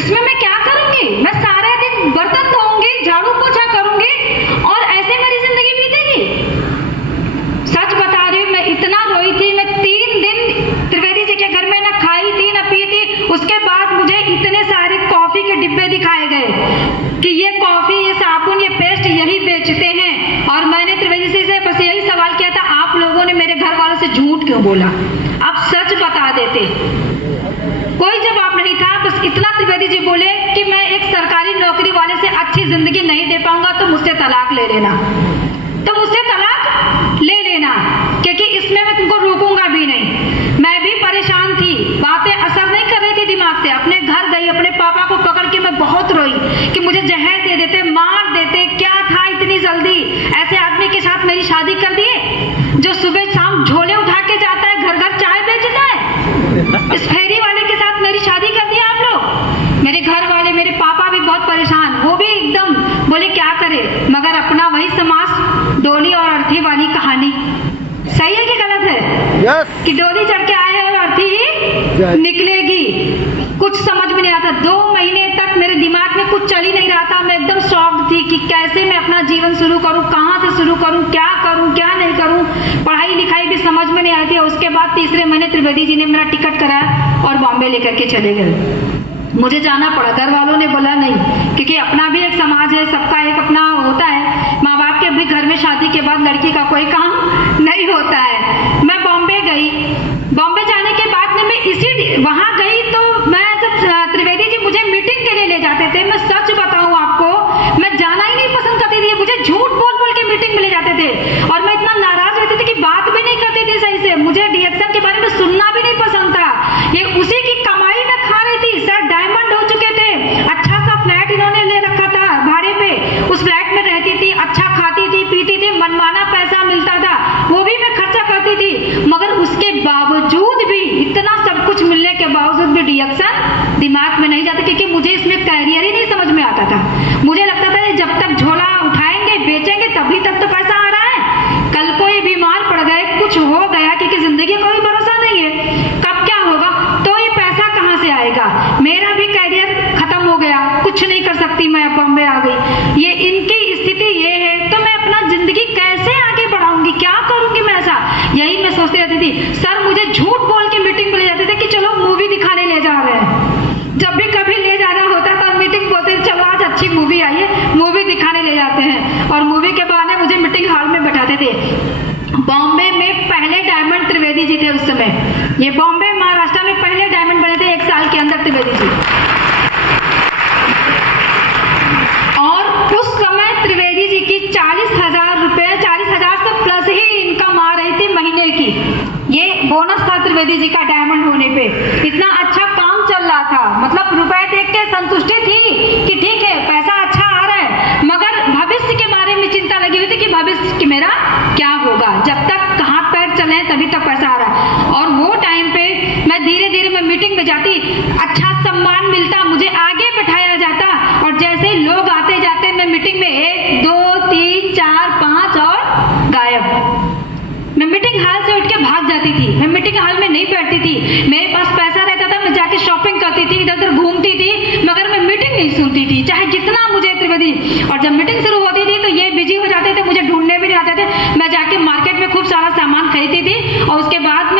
इसमें मैं क्या करूंगी? मैं सारे दिन बर्तन धोऊंगी, झाड़ू पोछा करूंगी और ऐसे मेरी जिंदगी बीतेगी? सच बता रही हूँ, मैं इतना रोई थी। मैं 3 दिन त्रिवेदी जी के घर में ना खाई थी ना पी थी। उसके बाद मुझे इतने सारे कॉफी के डिब्बे दिखाए गए कि ये कॉफी, ये साबुन, ये पेस्ट यही बेचते हैं। और मैंने त्रिवेदी जी से बस यही सवाल किया था, आप लोगों ने मेरे घर वालों से झूठ क्यों बोला? आप सच बता देते। कोई जवाब नहीं था। बस इतना त्रिवेदी जी बोले कि मैं एक सरकारी नौकरी वाले से अच्छी जिंदगी नहीं दे पाऊंगा, तो मुझसे तलाक ले लेना, तो मुझसे तलाक ले लेना, क्योंकि इसमें मैं तुमको रोकूंगा भी नहीं। मैं भी परेशान थी, बातें असर नहीं कर रही थी दिमाग से। अपने घर गई, अपने पापा को पकड़ के मैं बहुत रोई कि मुझे जहर दे देते, मार देते। क्या था इतनी जल्दी? ऐसे आदमी के साथ मेरी शादी कर दिए जो सुबह शाम झोले उठा के जाता है, घर घर चाय बेचता है। इस फेरी वाले के साथ मेरी शादी कर दी आप लोग। मेरे घर वाले, मेरे पापा भी बहुत परेशान, वो भी एकदम बोले क्या करे, मगर अपना वही समाज, डोली और अर्थी वाली कहानी। सही है कि गलत है? yes. कि डोली चढ़ के आए और अर्थी ही निकलेगी। कुछ समझ में नहीं आता। 2 महीने तक मेरे दिमाग में कुछ चल ही नहीं रहा था। मैं एकदम शॉक्ड थी कि कैसे मैं अपना जीवन शुरू करूं, कहां से शुरू करूं, क्या करूं, क्या नहीं करूं। पढ़ाई लिखाई भी समझ में नहीं आई थी। उसके बाद तीसरे महीने त्रिवेदी जी ने मेरा टिकट कराया और बॉम्बे लेकर के चले गए। मुझे जाना पड़ा। घर वालों ने बोला नहीं, क्योंकि अपना भी एक समाज है, सबका एक अपना होता है। माँ बाप के भी घर में शादी के बाद लड़की का कोई काम नहीं होता है। मैं बॉम्बे गई। बॉम्बे जाने के बाद में मैं वहां गई तो मैं जब त्रिवेदी जी मुझे मीटिंग के लिए ले जाते थे, मैं सच बताऊं आपको, मैं जाना ही नहीं पसंद करती थी। मुझे झूठ बोल बोल के मीटिंग में ले जाते थे और मैं इतना नाराज रहती थी कि बात भी नहीं करती थी सही से। मुझे डीएक्शन के बारे में सुनना भी नहीं पसंद था। ये उसी की कमाई में खा रही थी। सर डायमंड हो चुके थे, अच्छा सा फ्लैट इन्होंने ले रखा था भाड़े पे। उस फ्लैट में रहती थी, अच्छा खाती थी, पीती थी, मनमाना पैसा मिलता था, वो भी मैं खर्चा करती थी। मगर उसके बावजूद भी, इतना सब कुछ मिलने के बावजूद भी डीएक्शन दिमाग में नहीं जाता, क्योंकि मुझे इसमें कैरियर ही नहीं समझ में आता था। मुझे लगता था जब तक झोला उठाएंगे, बेचेंगे, तभी तक तो पैसा आ रहा है। कल कोई बीमार पड़ गए, कुछ हो गया, क्योंकि जिंदगी का कोई भरोसा नहीं है, कब क्या होगा, तो ये पैसा कहां से आएगा? मेरा भी कैरियर खत्म हो गया, कुछ नहीं कर सकती मैं, अब बॉम्बे आ गई। ये इनकी स्थिति ये है, तो मैं अपना जिंदगी कैसे आगे बढ़ाऊंगी, क्या करूंगी मैं? ऐसा यही मैं सोचती रहती थी। सर मुझे झूठ बोल के मीटिंग में ले जाते थे कि चलो मूवी दिखाने ले जा रहे हैं। जब भी कभी ले जाना होता था, मीटिंग बोलते चलो आज अच्छी मूवी आई है, मूवी दिखाने ले जाते हैं। और मूवी के बहाने मुझे मीटिंग हॉल में बैठाते थे। बॉम्बे में पहले डायमंड त्रिवेदी जी थे उस समय। ये बॉम्बे महाराष्ट्र में पहले डायमंड बने थे 1 साल के अंदर त्रिवेदी जी। और उस समय त्रिवेदी जी की 40,000 रुपए, 40,000 से प्लस ही इनकम आ रही थी महीने की। ये बोनस था त्रिवेदी जी का डायमंड होने पे। इतना अच्छा काम चल रहा था, मतलब रुपए देख के संतुष्टि थी कि ठीक है पैसा अच्छा आ रहा है, मगर भविष्य के बारे में चिंता लगी हुई थी कि भविष्य की मेरा क्या होगा। जब तक हाथ पैर चले तभी तक पैसा आ रहा है। और वो टाइम पे मैं धीरे धीरे मैं मीटिंग में जाती, अच्छा सम्मान मिलता, मुझे आगे बैठाया जाता। और जैसे लोग आते जाते मैं मीटिंग में 1 2 3 4 5 और गायब। मैं मीटिंग हॉल से उठ के भाग जाती थी। मैं मीटिंग हॉल में नहीं बैठती थी। मेरे पास पैसा रहता था, मैं जाके शॉपिंग करती थी, इधर उधर घूमती थी, मगर मैं मीटिंग नहीं सुनती थी, चाहे जितना मुझे त्रिवेदी। और जब मीटिंग